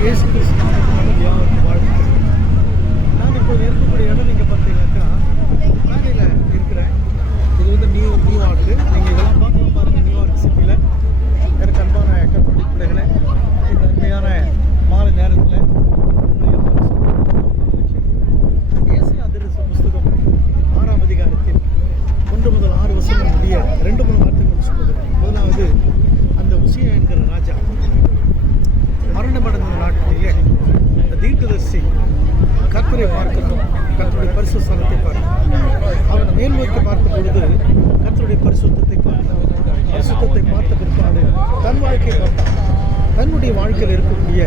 இயேசு கிறிஸ்து யாவருக்கும் வாழ்த்து. நான் இப்போது இருக்கக்கூடிய இடம் நீங்கள் பார்த்தீங்கன்னாக்கா மேலையில் இருக்கிறேன். இது வந்து நியூயார்க்கு. நீங்கள் இதெல்லாம் பார்க்கலாம் பாருங்கள். நியூயார்க் சிட்டியில் எனக்கு அன்பான கத்தோலிக்க பிள்ளைகளே, இந்த அருமையான மாலை நேரத்தில் ஏசாயா தரிசன புஸ்தகம் 6ஆம் அதிகாரத்தில் 1 முதல் 6 வசனங்கள் முடிய 2-3 வார்த்தைகள் சொல்லுகிறேன். முதலாவது, அந்த உசியா என்கிற ராஜா மரணமடைந்த நாட்டிலே அந்த தீர்க்கதரிசி கர்த்தரை பார்க்கணும், கர்த்தருடைய பரிசுத்த ஸ்தலத்தை பார்க்கணும். அவன் மேல் நோக்கி பார்க்கும் பொழுது கர்த்தருடைய பரிசுத்தத்தை பார்த்தான். பரிசுத்தத்தை பார்த்த பிற்பாடு தன் வாழ்க்கையை பார்த்தான். தன்னுடைய வாழ்க்கையில் இருக்கக்கூடிய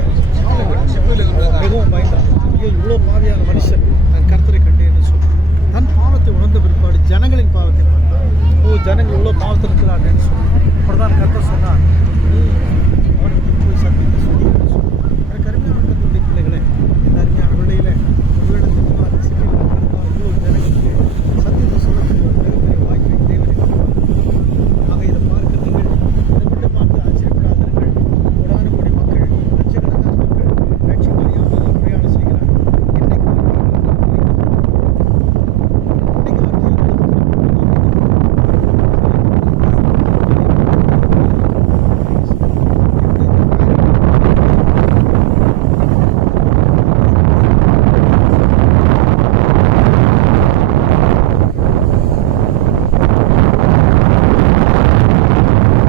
மிகவும் பயந்தான். ஐயோ, இவ்வளோ பாவியான மனுஷன், நான் கர்த்தரை கண்டேன் என்று சொல்லி தன் பாவத்தை உணர்ந்த பிற்பாடு ஜனங்களின் பாவத்தை பார்த்தான். ஓ, ஜனங்கள் இவ்வளோ பாவத்தில் இருக்கிறார்கள் என்று சொல்லி அப்படிதான் கர்த்தர் சொன்னார், நீ